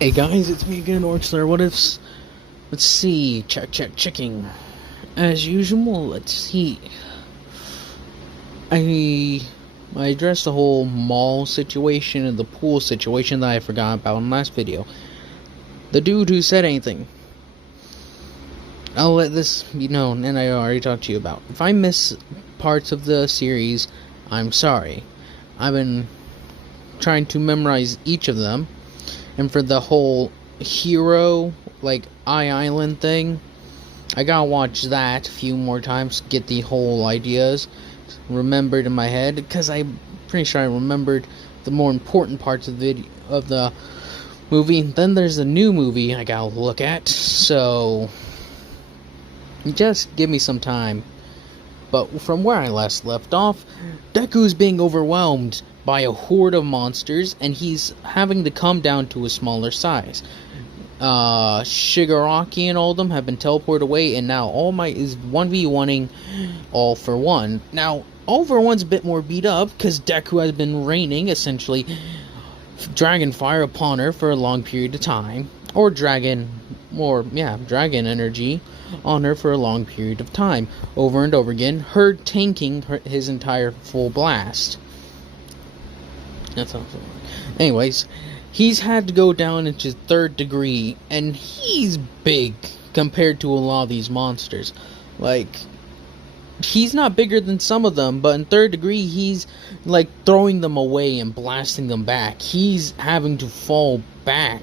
Hey guys, it's me again, Orchler. What ifs? Let's see. Checking. As usual, let's see. I addressed the whole mall situation and the pool situation that I forgot about in the last video. The dude who said anything. I'll let this be known, and I already talked to you about. If I miss parts of the series, I'm sorry. I've been trying to memorize each of them. And for the whole hero, Island thing, I gotta watch that a few more times to get the whole ideas remembered in my head, because I'm pretty sure I remembered the more important parts of the movie. Then there's a new movie I gotta look at, so just give me some time. But from where I last left off, Deku's being overwhelmed by a horde of monsters, and he's having to come down to a smaller size. Shigaraki and all of them have been teleported away, and now All Might is 1v1ing All For One. Now, All For One's a bit more beat up, because Deku has been raining, essentially, dragon fire upon her for a long period of time. Or dragon energy on her for a long period of time. Over and over again, her tanking his entire full blast. That's awesome. Anyways, he's had to go down into 3rd degree, and he's big compared to a lot of these monsters. He's not bigger than some of them, but in 3rd degree, he's throwing them away and blasting them back. He's having to fall back.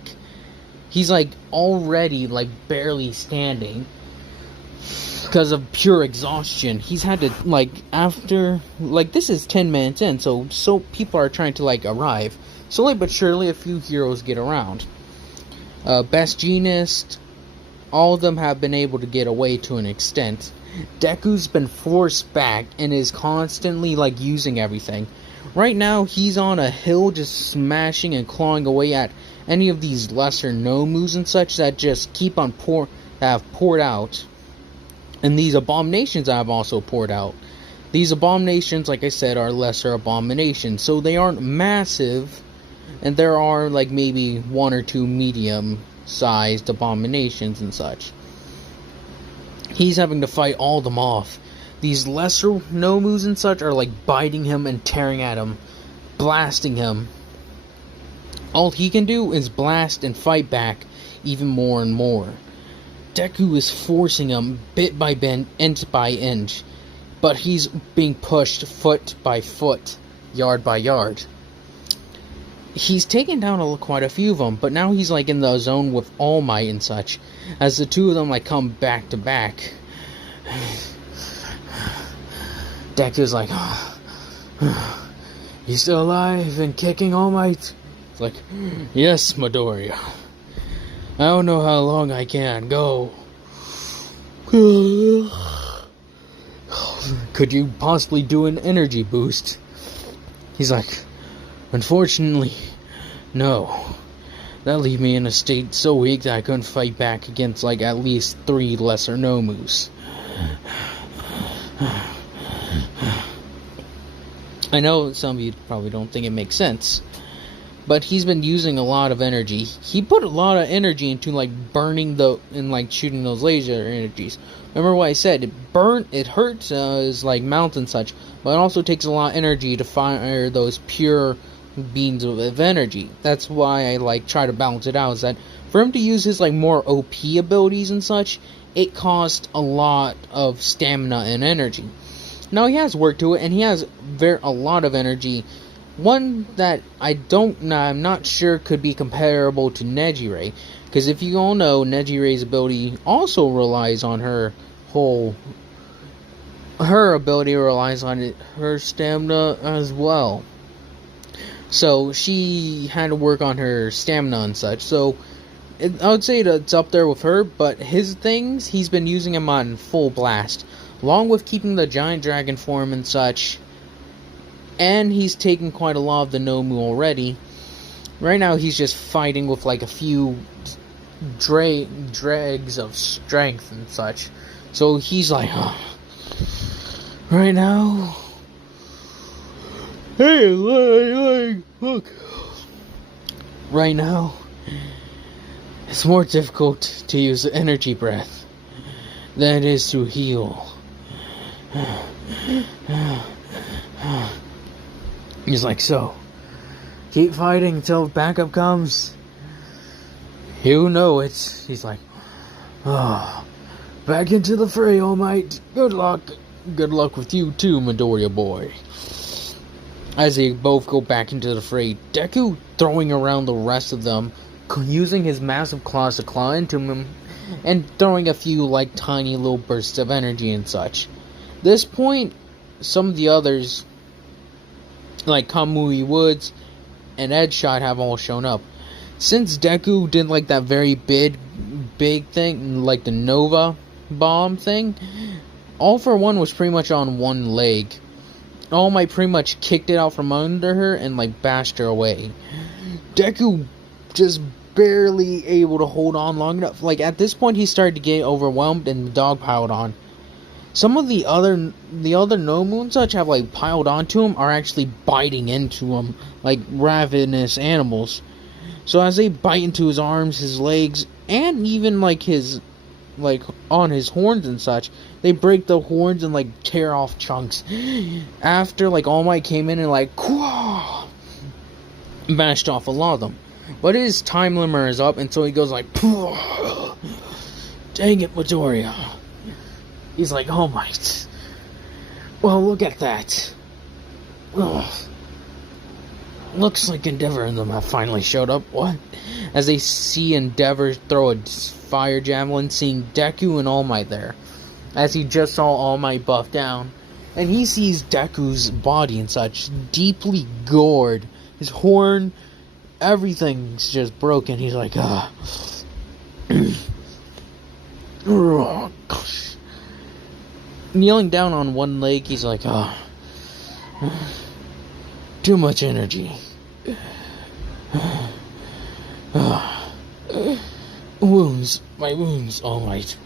He's already barely standing because of pure exhaustion. He's had to after this is 10 minutes in, so people are trying to arrive. Slowly but surely, a few heroes get around. Best Genist, all of them have been able to get away to an extent. Deku's been forced back and is constantly using everything. Right now, he's on a hill just smashing and clawing away at any of these lesser Nomus and such that just keep on have poured out. And these abominations I have also poured out. These abominations, like I said, are lesser abominations. So they aren't massive. And there are maybe 1 or 2 medium-sized abominations and such. He's having to fight all of them off. These lesser Nomus and such are biting him and tearing at him. Blasting him. All he can do is blast and fight back even more and more. Deku is forcing him bit by bit, inch by inch, but he's being pushed foot by foot, yard by yard. He's taken down quite a few of them, but now he's in the zone with All Might and such, as the two of them come back to back. Deku's you still alive and kicking, All Might? It's yes, Midoriya. I don't know how long I can go. Could you possibly do an energy boost? He's unfortunately, no. That leave me in a state so weak that I couldn't fight back against at least 3 lesser Nomus. I know some of you probably don't think it makes sense, but he's been using a lot of energy. He put a lot of energy into burning and shooting those laser energies. Remember what I said? It hurts his mouth and such, but it also takes a lot of energy to fire those pure beams of energy. That's why I try to balance it out. Is that for him to use his more OP abilities and such, it costs a lot of stamina and energy. Now he has work to it, and he has a lot of energy. One that I'm not sure could be comparable to Nejire, because if you all know, Nejire's ability also relies on her ability relies on her stamina as well. So she had to work on her stamina and such. So I would say that it's up there with her, but his things, he's been using them on full blast, along with keeping the giant dragon form and such. And he's taken quite a lot of the Nomu already. Right now he's just fighting with a few dregs of strength and such. So he's right now. Hey, look. Right now, It's more difficult to use energy breath than it is to heal. He's like, so, keep fighting until backup comes. You know it. He's like, oh, back into the fray, All Might. Good luck. Good luck with you too, Midoriya boy. As they both go back into the fray, Deku throwing around the rest of them, using his massive claws to claw into him, and throwing a few like tiny little bursts of energy and such. This point, some of the others, like Kamui Woods and Edgeshot, have all shown up. Since Deku did like that very big thing, like the Nova bomb thing, All For One was pretty much on one leg. All Might pretty much kicked it out from under her and like bashed her away. Deku just barely able to hold on long enough. Like at this point he started to get overwhelmed and dogpiled on. Some of the other Nomu and such have like piled onto him, are actually biting into him like ravenous animals. So as they bite into his arms, his legs, and even like his on his horns and such, they break the horns and like tear off chunks. After like All Might came in and like bashed off a lot of them. But his time limit is up, and so he goes like, dang it, Midoriya. He's like, All Might. Well, look at that. Ugh. Looks like Endeavor and them have finally showed up. What? As they see Endeavor throw a fire javelin, seeing Deku and All Might there. As he just saw All Might buff down. And he sees Deku's body and such, deeply gored. His horn, everything's just broken. He's like, Kneeling down on one leg, he's like, too much energy. Wounds, my wounds, All Might.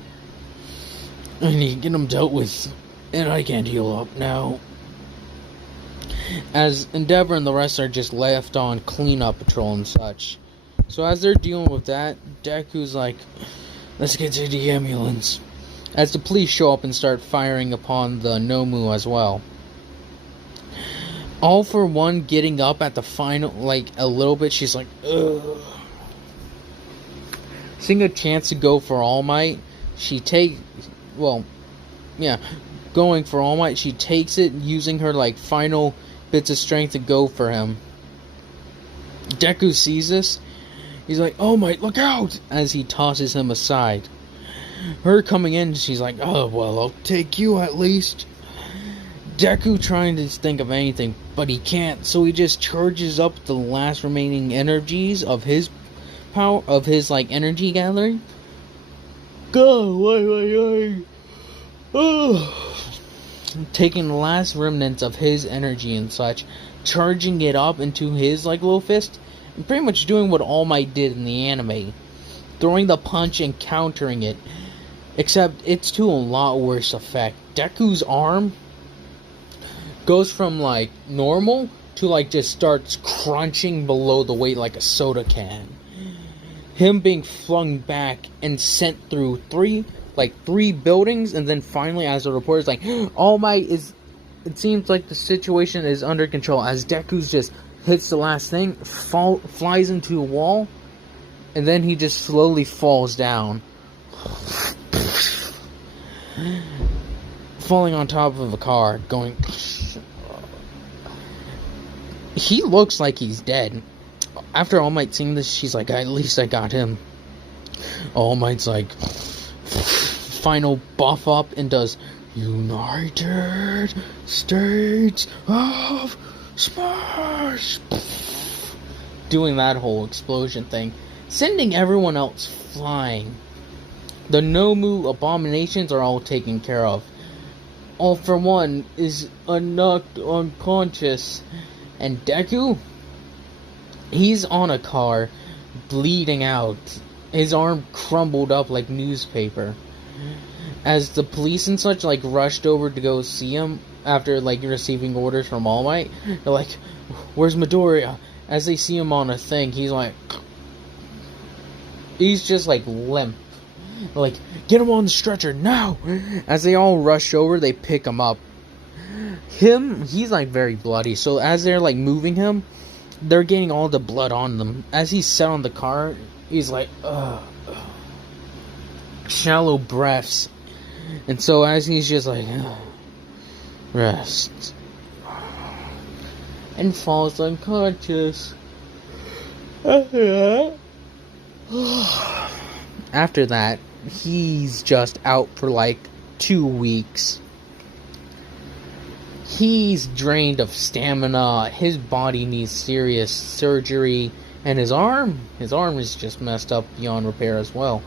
I need to get them dealt with, and I can't heal up now. As Endeavor and the rest are just left on cleanup patrol and such. So as they're dealing with that, Deku's like, let's get to the ambulance. As the police show up and start firing upon the Nomu as well. All For One getting up at the final, like, a little bit, she's like, ugh. Seeing a chance to go for All Might, going for All Might, she takes it, using her, like, final bits of strength to go for him. Deku sees this, he's like, All Might, look out! As he tosses him aside. Her coming in, she's like, oh, well, I'll take you at least. Deku trying to think of anything, but he can't, so he just charges up the last remaining energies of his power, of his, like, energy gathering. Go, taking the last remnants of his energy and such, charging it up into his, like, little fist, and pretty much doing what All Might did in the anime. Throwing the punch and countering it, except it's to a lot worse effect. Deku's arm goes from like normal to like just starts crunching below the weight like a soda can. Him being flung back and sent through three buildings, and then finally, as the reporter's like, All Might is, it seems like the situation is under control, as Deku's just hits the last thing, flies into a wall, and then he just slowly falls down, falling on top of a car, going. He looks like he's dead. After All Might seeing this, she's like, at least I got him. All Might's like, final buff up and does United States of Smash, doing that whole explosion thing, sending everyone else flying. The Nomu abominations are all taken care of. All For One is knocked unconscious. And Deku, he's on a car, bleeding out. His arm crumbled up like newspaper. As the police and such, like, rushed over to go see him after, like, receiving orders from All Might, they're like, where's Midoriya? As they see him on a thing, he's like, He's just like limp. Like, get him on the stretcher now! As they all rush over, they pick him up. He's like very bloody, so as they're like moving him, they're getting all the blood on them. As he's set on the car, he's like, ugh. Shallow breaths. And so as he's just like, rest. And falls unconscious. After that, he's just out for like 2 weeks. He's drained of stamina. His body needs serious surgery. And his arm is just messed up beyond repair as well.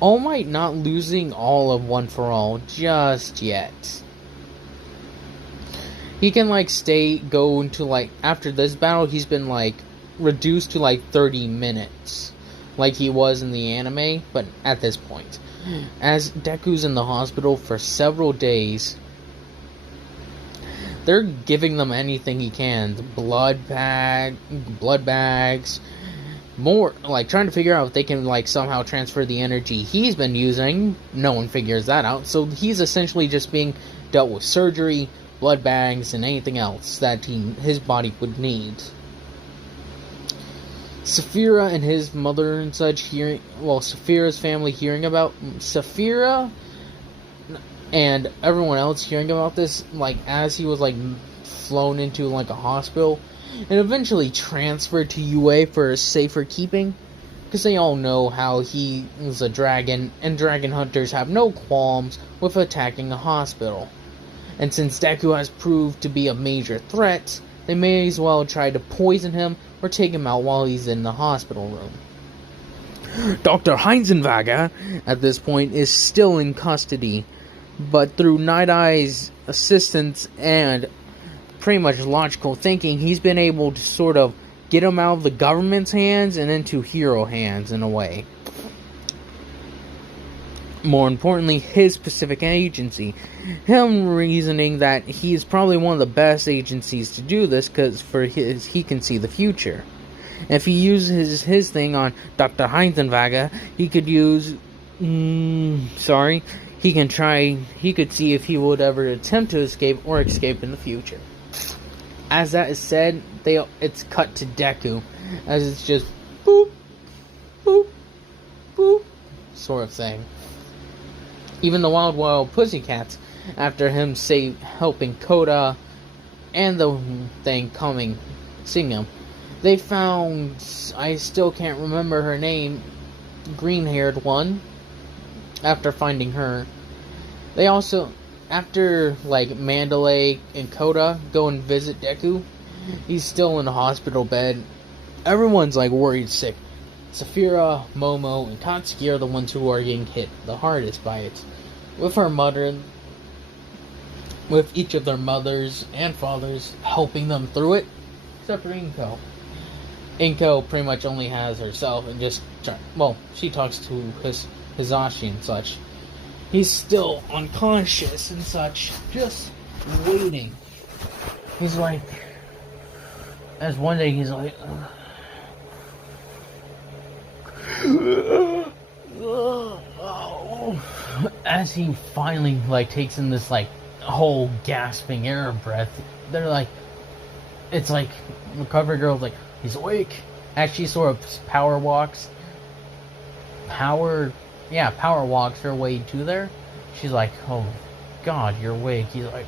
All Might not losing all of One for All just yet. He can like go into like, after this battle, he's been like reduced to like 30 minutes. Like he was in the anime, but at this point. As Deku's in the hospital for several days, they're giving them anything he can. The blood bags, more, like, trying to figure out if they can, like, somehow transfer the energy he's been using. No one figures that out. So he's essentially just being dealt with surgery, blood bags, and anything else that his body would need. Saphira and his mother and such Saphira's family hearing about Saphira and everyone else hearing about this, like, as he was, like, flown into, like, a hospital and eventually transferred to UA for safer keeping, because they all know how he is a dragon, and dragon hunters have no qualms with attacking a hospital. And since Deku has proved to be a major threat, they may as well try to poison him or take him out while he's in the hospital room. Dr. Heinzenwager, at this point, is still in custody, but through Night Eye's assistance and pretty much logical thinking, he's been able to sort of get him out of the government's hands and into hero hands in a way. More importantly, his specific agency. Him reasoning that he is probably one of the best agencies to do this because he can see the future. And if he uses his thing on Dr. Heinzenwager, he could use... he could see if he would ever attempt to escape or escape in the future. As that is said, it's cut to Deku, as it's just boop, boop, boop, sort of thing. Even the Wild Pussycats, after him helping Koda and the thing seeing him, they found, I still can't remember her name, green-haired one, after finding her. They also, after, like, Mandalay and Koda go and visit Deku, he's still in a hospital bed. Everyone's, like, worried sick. Saphira, Momo, and Katsuki are the ones who are getting hit the hardest by it. With each of their mothers and fathers helping them through it, except for Inko. Inko pretty much only has herself and just, she talks to Hisashi and such. He's still unconscious and such, just waiting. He's like, as one day he's like, as he finally, like, takes in this, like, whole gasping air breath, they're like, it's like, recovery girl's like, he's awake. Actually sort of power walks her way to there. She's like, oh God, you're awake. He's like,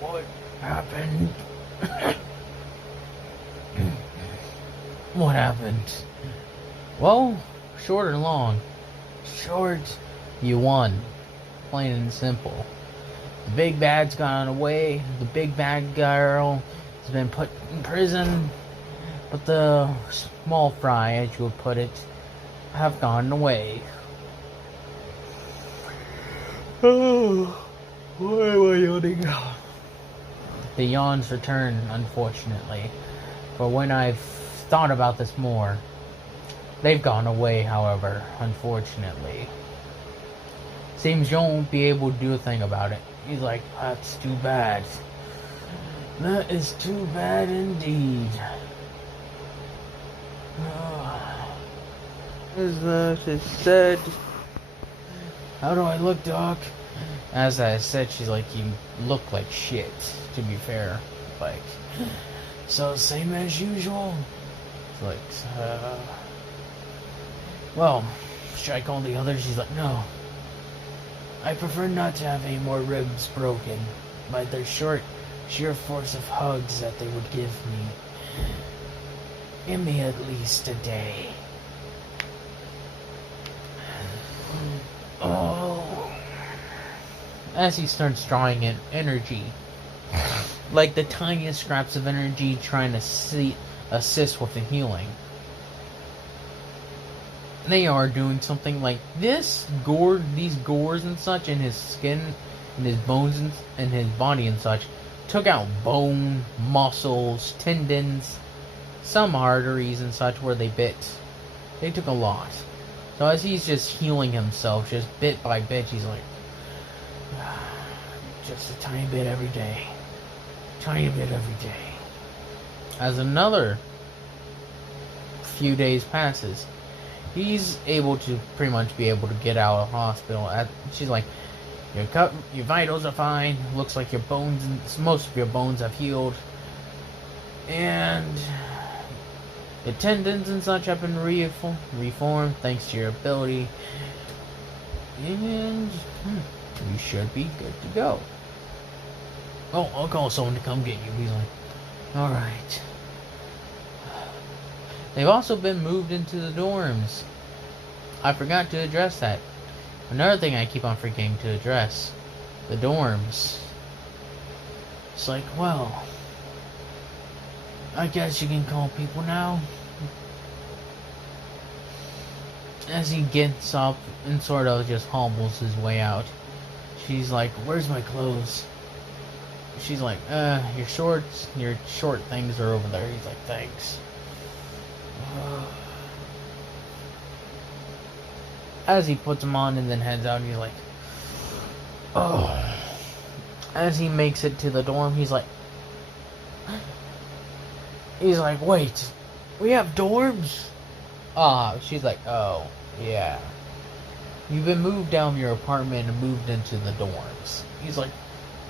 what happened? What happened? Well, short or long? Short, you won. Plain and simple. The big bad's gone away. The big bad girl has been put in prison. But the small fry, as you would put it, have gone away. Oh, why am I yawning? The yawns return, unfortunately. But when I've thought about this more, they've gone away, however, unfortunately. Seems you won't be able to do a thing about it. He's like, that's too bad. That is too bad indeed. As she said, how do I look, Doc? As I said, she's like, you look like shit, to be fair. Like, so same as usual? It's like, well, should I call the others? She's like, no. I prefer not to have any more ribs broken by their sheer force of hugs that they would give me. Give me at least a day. Oh. As he starts drawing in energy, like the tiniest scraps of energy, trying to assist with the healing. They are doing something like this. These gores and such in his skin, and his bones and his body and such, took out bone, muscles, tendons, some arteries and such where they bit. They took a lot. So as he's just healing himself, just bit by bit, he's like, just a tiny bit every day. Tiny bit every day. As another few days passes, he's able to pretty much be able to get out of the hospital. She's like, your vitals are fine. Looks like your bones, most of your bones have healed. And the tendons and such have been reformed thanks to your ability. And you should be good to go. Oh, I'll call someone to come get you. He's like, alright. They've also been moved into the dorms. I forgot to address that. Another thing I keep on forgetting to address. The dorms. It's like, well, I guess you can call people now. As he gets up and sort of just hobbles his way out. She's like, where's my clothes? She's like, your short things are over there. He's like, thanks. As he puts them on and then heads out, he's like, oh. As he makes it to the dorm, he's like, wait, we have dorms? She's like, oh, yeah. You've been moved down from your apartment and moved into the dorms. He's like,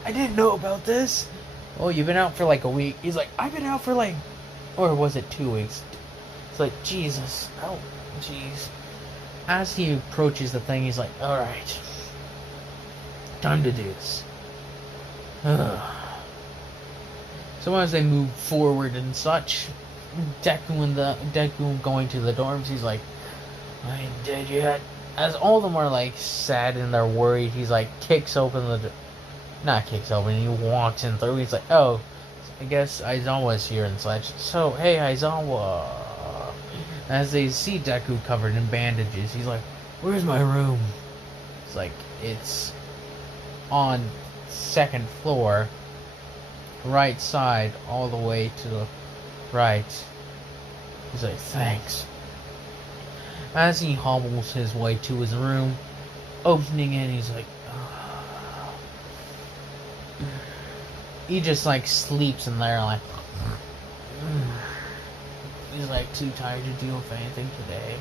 I didn't know about this. Oh, you've been out for like a week. He's like, I've been out for like, or was it 2 weeks? It's like, Jesus. Oh, jeez. As he approaches the thing, he's like, alright. Time to do this. So as they move forward and such, Deku going to the dorms, he's like, I ain't dead yet. As all of them are like sad and they're worried, he's like, he walks in through, he's like, oh, I guess Aizawa's here and such. So, hey Aizawa. As they see Deku covered in bandages, he's like, where's my room? It's like, it's on 2nd floor, right side, all the way to the right. He's like, thanks. As he hobbles his way to his room, opening it, he's like, he just like sleeps in there like, he's like too tired to deal with anything today.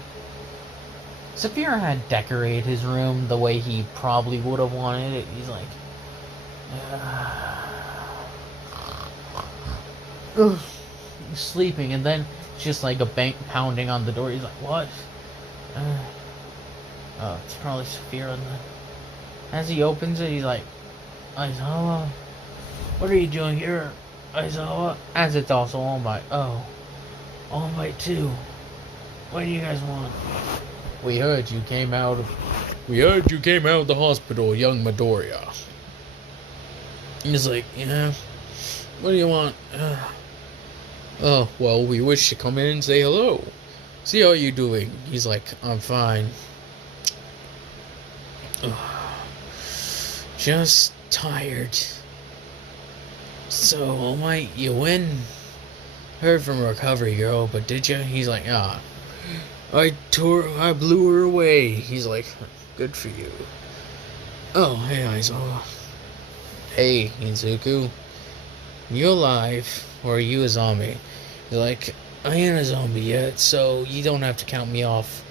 Saphira had decorated his room the way he probably would have wanted it. He's like, sleeping, and then just like a bank pounding on the door. He's like, what? Oh, it's probably Saphira. As he opens it, he's like, Aizawa, what are you doing here, Aizawa? As it's also All Might. Oh, All Might too. What do you guys want? We heard you came out of the hospital, young Midoriya. He's like, yeah. What do you want? Oh, well, we wish to come in and say hello. See how you doing? He's like, I'm fine. Just tired. So, All Might, you win? Heard from Recovery Girl, but did you? He's like, I blew her away. He's like, good for you. Oh, hey, Aizawa. Hey, Izuku. You alive, or are you a zombie? You're like, I ain't a zombie yet, so you don't have to count me off.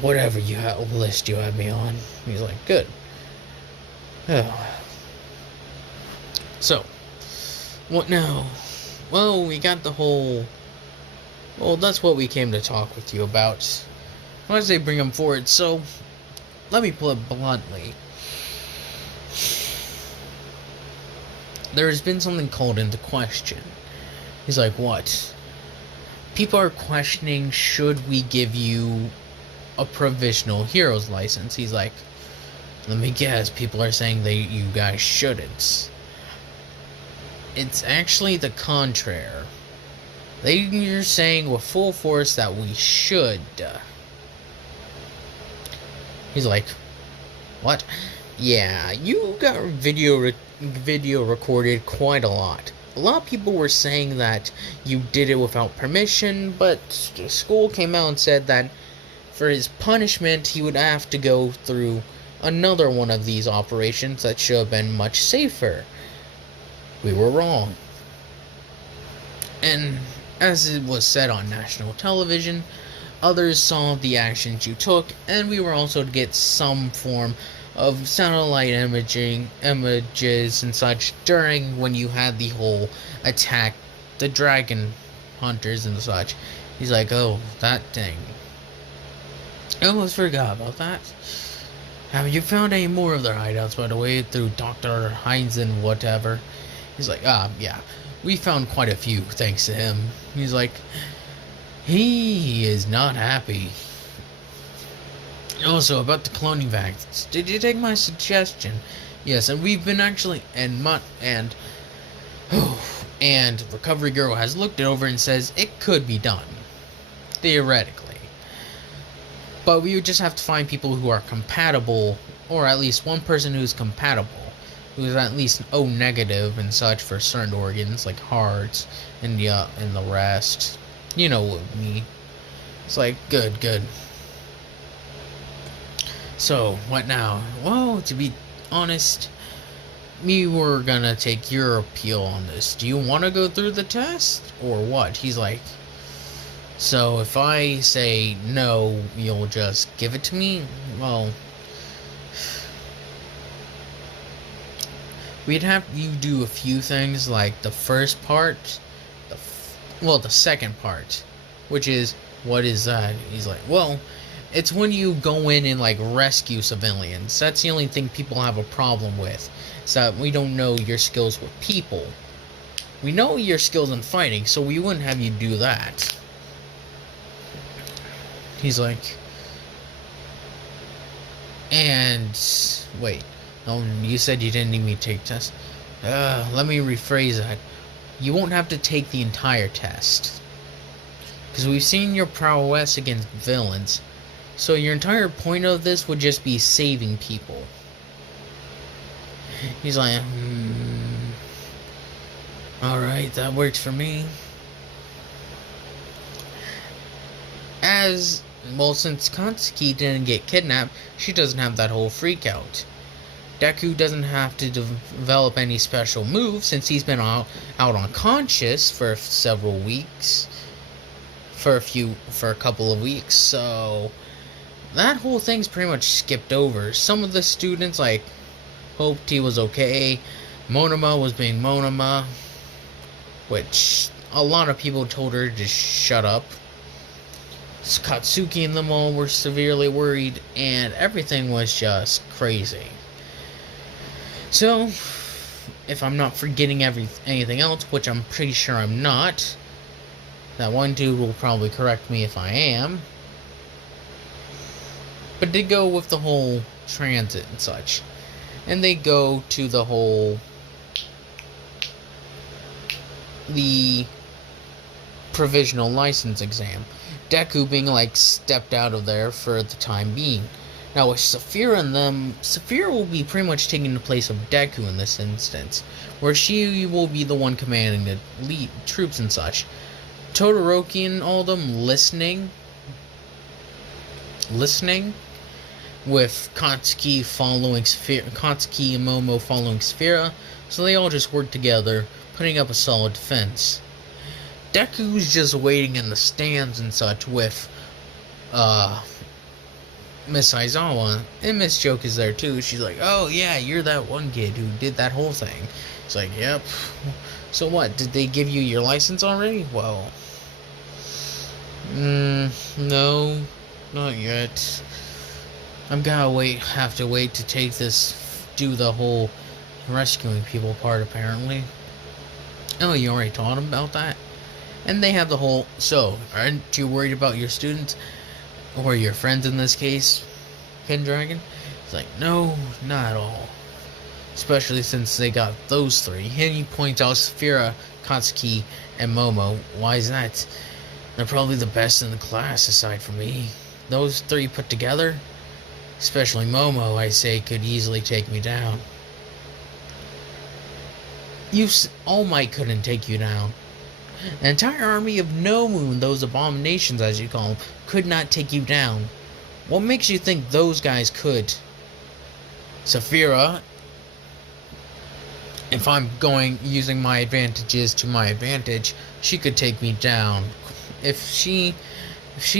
whatever you have, list you have me on. He's like, good. Oh. So, what now? Well, we got the whole... Well, that's what we came to talk with you about. Why does they bring him forward? So, let me put it bluntly. There's been something called into question. He's like, what? People are questioning, should we give you a provisional hero's license? He's like, let me guess, people are saying that you guys shouldn't. It's actually the contrary. They're saying with full force that we should. He's like, what? Yeah, you got video recorded quite a lot. A lot of people were saying that you did it without permission, but the school came out and said that for his punishment, he would have to go through another one of these operations that should have been much safer. We were wrong. And as it was said on national television, others saw the actions you took, and we were also to get some form of satellite images and such during when you had the whole attack, the dragon hunters and such. He's like, oh, that thing. I almost forgot about that. Have you found any more of their hideouts, by the way, through Dr. Heinz and whatever? He's like, yeah. We found quite a few, thanks to him. He's like, he is not happy. Also, about the cloning vaccines, did you take my suggestion? Yes, and we've been actually, and Recovery Girl has looked it over and says it could be done. Theoretically. But we would just have to find people who are compatible, or at least one person who's compatible, who's at least O negative and such for certain organs, like hearts, and the rest. You know what I mean. It's like, good. So, what now? Well, to be honest, we were gonna take your appeal on this. Do you want to go through the test, or what? He's like, so if I say no, you'll just give it to me? Well, we'd have you do a few things, like the first part, the second part, which is, what is that? He's like, well, it's when you go in and like rescue civilians. That's the only thing people have a problem with. Is that we don't know your skills with people. We know your skills in fighting, so we wouldn't have you do that. He's like, and wait, no, you said you didn't need me to take tests. Let me rephrase that. You won't have to take the entire test, because we've seen your prowess against villains. So your entire point of this would just be saving people. He's like, alright, that works for me. Since Katsuki didn't get kidnapped, she doesn't have that whole freak out. Deku doesn't have to develop any special moves since he's been out unconscious for several weeks. For a couple of weeks, so that whole thing's pretty much skipped over. Some of the students like hoped he was okay. Monoma was being Monoma, which a lot of people told her to just shut up. Katsuki and them all were severely worried, and everything was just crazy. So, if I'm not forgetting anything else, which I'm pretty sure I'm not, that one dude will probably correct me if I am, but they go with the whole transit and such, and they go to the provisional license exam. Deku being like stepped out of there for the time being. Now with Saphira and them, Saphira will be pretty much taking the place of Deku in this instance, where she will be the one commanding the lead troops and such. Todoroki and all of them listening with Katsuki and Momo following Saphira, so they all just work together, putting up a solid defense. Deku's just waiting in the stands and such with Miss Aizawa, and Miss Joke is there too. She's like, "Oh yeah, you're that one kid who did that whole thing." It's like, "Yep." So what? Did they give you your license already? Well, no, not yet. I'm gonna have to wait to do the whole rescuing people part apparently. Oh, you already taught them about that? And they have the whole, so, aren't you worried about your students? Or your friends in this case, Pendragon? It's like, no, not at all. Especially since they got those three. And he points out Saphira, Katsuki, and Momo. Why is that? They're probably the best in the class aside from me. Those three put together, especially Momo, I say, could easily take me down. All Might couldn't take you down. An entire army of No Moon, those abominations as you call them, could not take you down. What makes you think those guys could? Saphira, if I'm using my advantages to my advantage, she could take me down. If she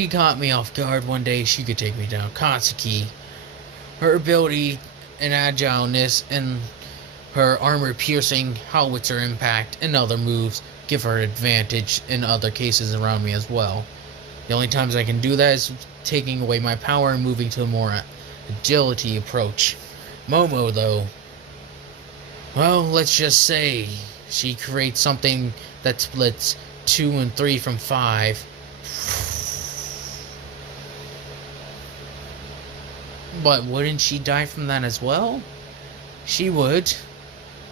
caught me off guard one day, she could take me down. Katsuki, her ability and agileness and her armor-piercing howitzer impact and other moves give her advantage in other cases around me as well. The only times I can do that is taking away my power and moving to a more agility approach. Momo, though, well, let's just say she creates something that splits 2 and 3 from 5. But wouldn't she die from that as well? She would.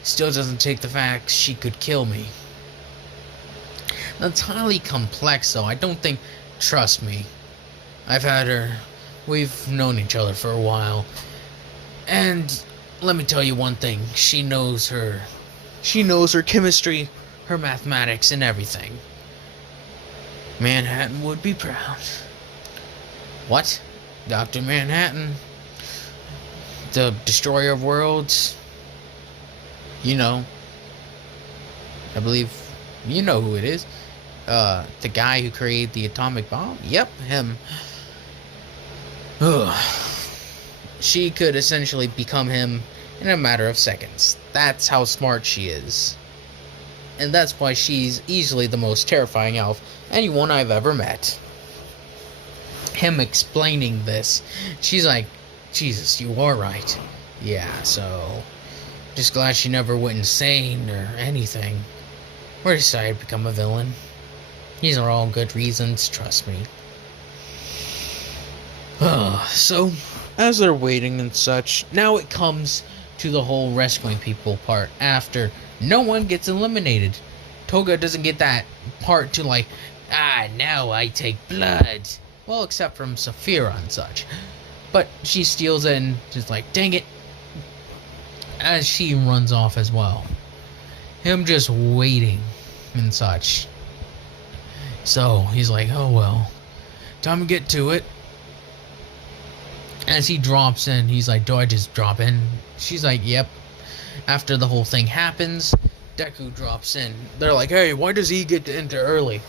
Still doesn't take the fact she could kill me. That's highly complex, though. I don't think... Trust me. I've had her. We've known each other for a while. And let me tell you one thing. She knows her chemistry, her mathematics, and everything. Manhattan would be proud. What? Dr. Manhattan? The destroyer of worlds? You know. I believe you know who it is. The guy who created the atomic bomb? Yep, him. She could essentially become him in a matter of seconds. That's how smart she is. And that's why she's easily the most terrifying out of anyone I've ever met. Him explaining this, she's like, Jesus, you are right. Yeah, so... just glad she never went insane or anything. Or decided to become a villain. These are all good reasons, trust me. So, as they're waiting and such, now it comes to the whole rescuing people part after no one gets eliminated. Toga doesn't get that part to like, now I take blood. Well, except from Saphira and such. But she steals it and just like, dang it. As she runs off as well. Him just waiting and such. So, he's like, oh well. Time to get to it. As he drops in, he's like, do I just drop in? She's like, yep. After the whole thing happens, Deku drops in. They're like, hey, why does he get to enter early?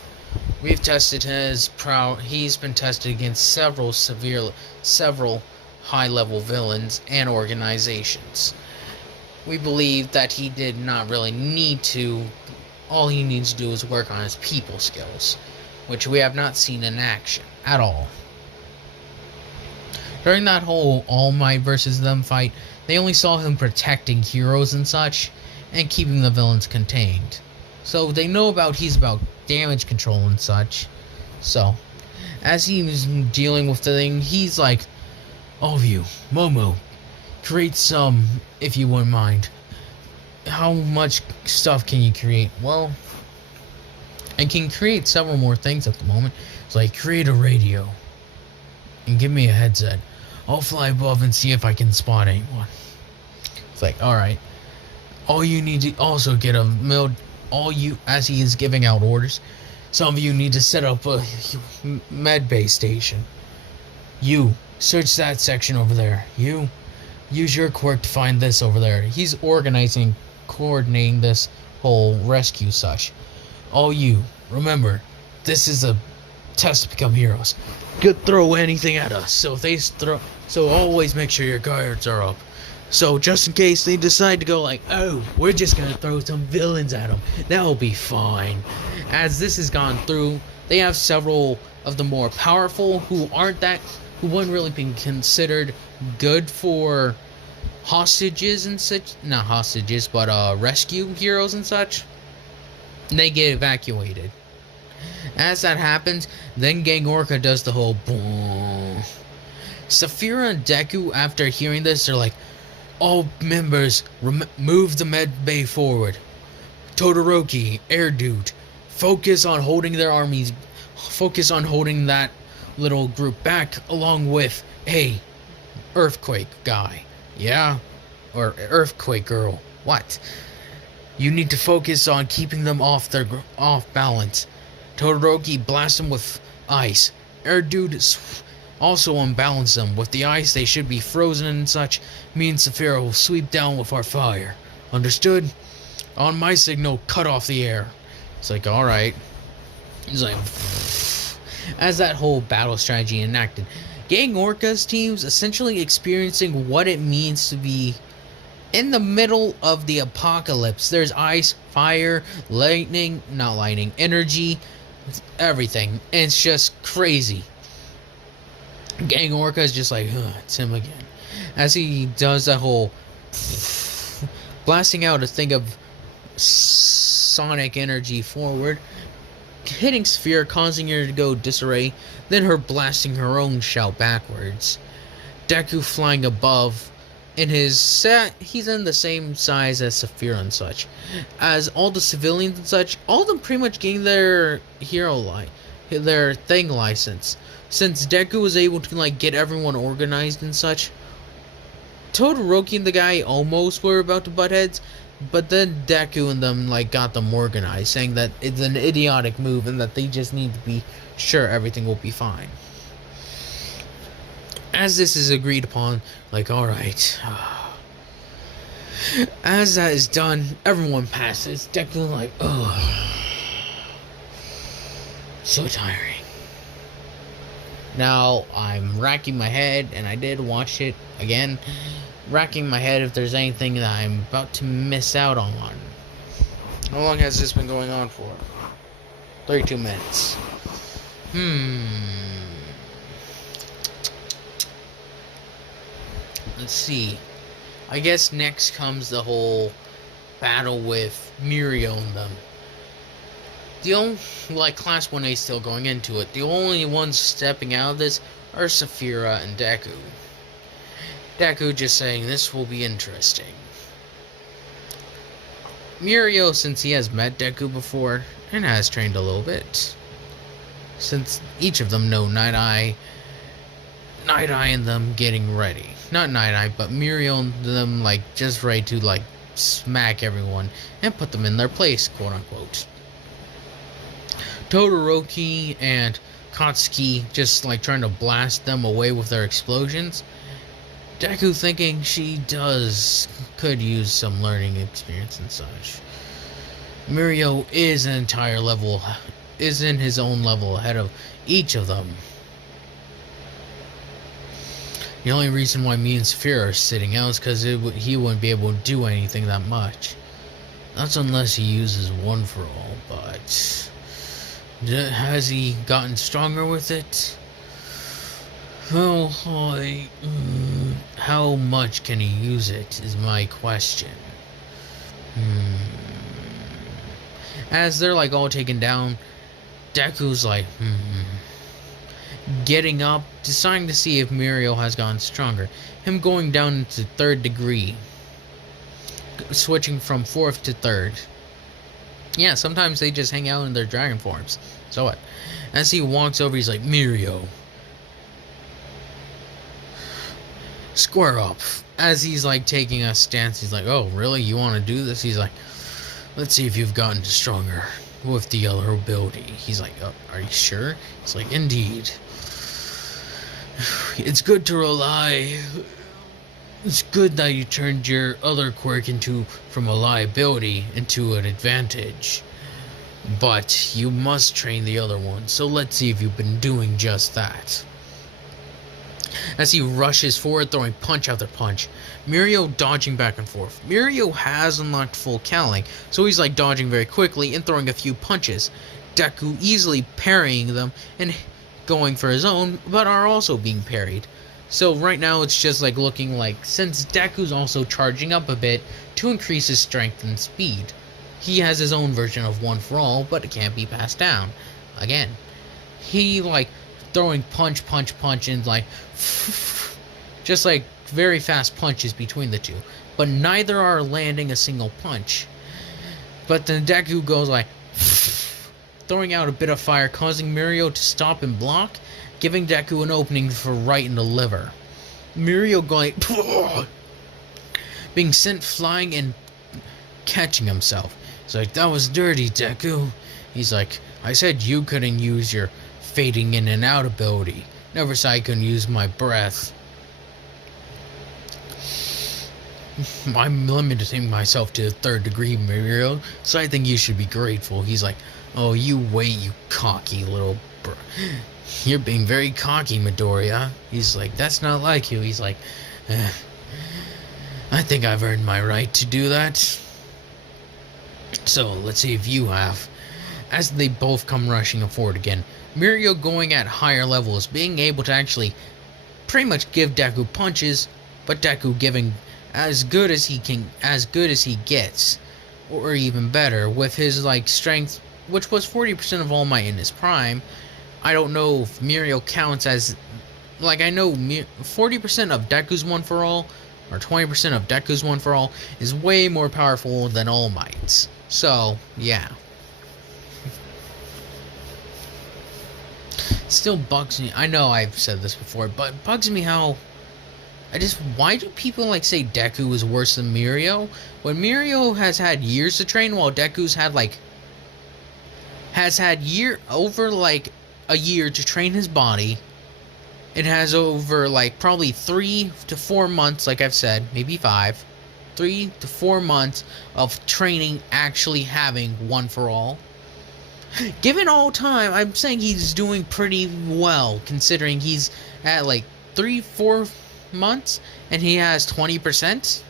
We've tested he's been tested against several high-level villains and organizations. We believe that he did not really need to. All he needs to do is work on his people skills, which we have not seen in action at all. During that whole All Might versus them fight, they only saw him protecting heroes and such, and keeping the villains contained. So they know he's about damage control and such. So, as he's dealing with the thing, he's like, all of you, Momo, create some, if you wouldn't mind. How much stuff can you create? Well, I can create several more things at the moment. It's like, create a radio. And give me a headset. I'll fly above and see if I can spot anyone. It's like, alright. All you need to also get as he is giving out orders, some of you need to set up a med bay station. You, search that section over there. You, use your quirk to find this over there. He's coordinating this whole rescue such. All you, remember, this is a test to become heroes. could throw anything at us. So always make sure your guards are up. So just in case they decide to go like, oh, we're just gonna throw some villains at them, that'll be fine. As this has gone through, they have several of the more powerful who wouldn't really be considered good for hostages and such. Not hostages, but rescue heroes and such. They get evacuated. As that happens, then Gang Orca does the whole boom. Saphira and Deku, after hearing this, they're like, all members, move the med bay forward. Todoroki, Air Dude, focus on holding their armies. Focus on holding that little group back, along with, hey, Earthquake guy. Yeah? Or Earthquake girl. What? You need to focus on keeping them off balance. Todoroki, blast them with ice. Air Dude, also unbalance them. With the ice, they should be frozen and such. Me and Saphira will sweep down with our fire. Understood? On my signal, cut off the air. It's like, alright. He's like, as that whole battle strategy enacted, Gang Orca's teams essentially experiencing what it means to be in the middle of the apocalypse. There's ice, fire, energy, everything. And it's just crazy. Gang Orca is just like, it's him again. As he does that whole blasting out a thing of sonic energy forward, hitting Sphere, causing her to go disarray, then her blasting her own shout backwards. Deku flying above, in his set, he's in the same size as Saphira and such. As all the civilians and such, all of them pretty much getting their their thing license. Since Deku was able to like get everyone organized and such, Todoroki and the guy almost were about to butt heads, but then Deku and them like got them organized, saying that it's an idiotic move and that they just need to be sure everything will be fine. As this is agreed upon, like, alright. As that is done, everyone passes. Deku like, so tiring. Now, I'm racking my head, and I did watch it again, racking my head if there's anything that I'm about to miss out on. How long has this been going on for? 32 minutes. Let's see. I guess next comes the whole battle with Mirio and them. The only, Class 1A still going into it. The only ones stepping out of this are Saphira and Deku. Deku just saying, this will be interesting. Mirio, since he has met Deku before, and has trained a little bit. Since each of them know Night Eye and them getting ready. Not Night Eye, but Mirio and them, just ready to, smack everyone and put them in their place, quote-unquote. Todoroki and Katsuki just, trying to blast them away with their explosions. Deku thinking she could use some learning experience and such. Mirio is in his own level ahead of each of them. The only reason why me and Saphira are sitting out is because he wouldn't be able to do anything that much. That's unless he uses One for All, but has he gotten stronger with it? Well, how much can he use it is my question. As they're all taken down, Deku's getting up, deciding to see if Mirio has gotten stronger. Him going down into 3rd degree. Switching from 4th to 3rd. Yeah, sometimes they just hang out in their dragon forms. So what? As he walks over, he's like, Mirio, square up. As he's taking a stance, he's like, oh, really? You want to do this? He's like, let's see if you've gotten stronger with the other ability. He's like, oh, are you sure? He's like, indeed. It's good to rely. It's good that you turned your other quirk from a liability into an advantage. But you must train the other one, so let's see if you've been doing just that. as he rushes forward, throwing punch after punch. Mirio dodging back and forth. Mirio has unlocked full cowling, so he's like dodging very quickly and throwing a few punches. Deku easily parrying them and going for his own, but are also being parried. So right now it's just like looking like, since Deku's also charging up a bit to increase his strength and speed, he has his own version of One for All, but it can't be passed down. Again, he like throwing punch, and like just like very fast punches between the two, but neither are landing a single punch. But then Deku goes like throwing out a bit of fire, causing Mirio to stop and block, giving Deku an opening for right in the liver. Mirio going being sent flying and catching himself. He's like, that was dirty, Deku. He's like, I said you couldn't use your fading in and out ability. Never said I couldn't use my breath. I'm limiting myself to the 3rd degree, Mirio, so I think you should be grateful. He's like, oh, you wait, you cocky little bro. You're being very cocky, Midoriya. He's like, that's not like you. He's like, I think I've earned my right to do that. So, let's see if you have. As they both come rushing forward again, Mirio going at higher levels, being able to actually pretty much give Deku punches, but Deku giving as good as he gets, or even better, with his like strength, which was 40% of All Might in his prime. I don't know if Mirio counts as, like, I know 40% of Deku's One for All, or 20% of Deku's One for All, is way more powerful than All Might's. So, yeah. Still bugs me. I know I've said this before, but it bugs me how why do people like say Deku is worse than Mirio when Mirio has had years to train, while Deku's had over a year to train his body. It has over like probably 3 to 4 months, like I've said, maybe 5, 3 to 4 months of training, actually having One for All. Given all time, I'm saying he's doing pretty well, considering he's at like 3-4 months and he has 20%.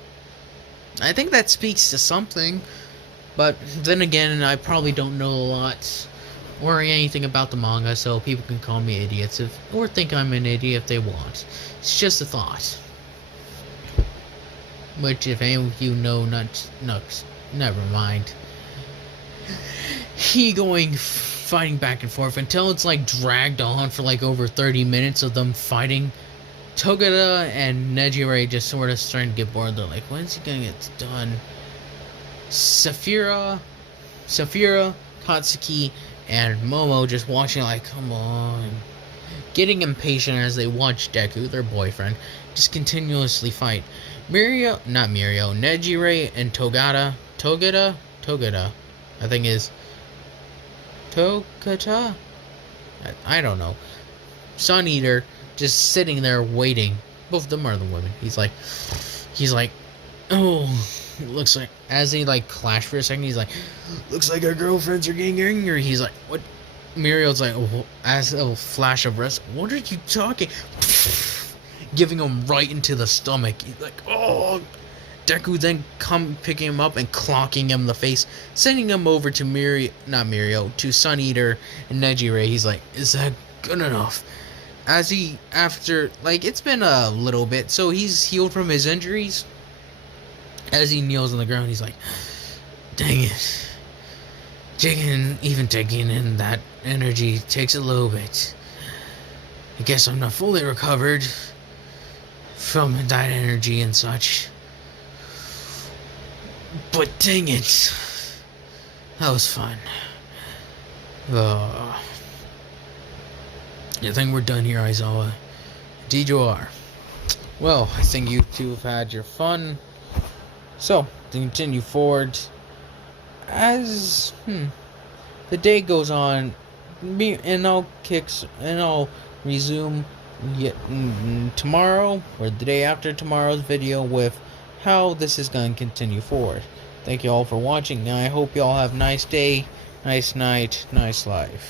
I think that speaks to something, but then again, I probably don't know a lot or anything about the manga, so people can call me idiots or think I'm an idiot if they want. It's just a thought. Which, if any of you know, never mind. He going fighting back and forth until it's like dragged on for like over 30 minutes of them fighting. Togeda and Nejire just sort of starting to get bored. They're like, when's he gonna get done? Saphira, Katsuki, and Momo just watching like, come on. Getting impatient as they watch Deku, their boyfriend, just continuously fight. Nejire and Togeda, I think is Togata? I don't know. Sun Eater just sitting there waiting. Both of them are the women. He's like, oh, it looks like, as they like clash for a second, he's like, looks like our girlfriends are getting angry. He's like, what? Mirio's like, oh, as a flash of rest, what are you talking? Giving him right into the stomach. He's like, oh. Deku then picking him up and clocking him in the face, sending him over to to Sun Eater and Nejire. He's like, is that good enough? As he, after, like, it's been a little bit, so he's healed from his injuries. As he kneels on the ground, he's like, dang it. Even taking in that energy takes a little bit. I guess I'm not fully recovered from that energy and such. But dang it. That was fun. I think we're done here, Aizawa. Indeed you are. Well, I think you two have had your fun. So, to continue forward, as the day goes on, I'll resume tomorrow or the day after tomorrow's video with how this is going to continue forward. Thank you all for watching. I hope you all have a nice day, nice night, nice life.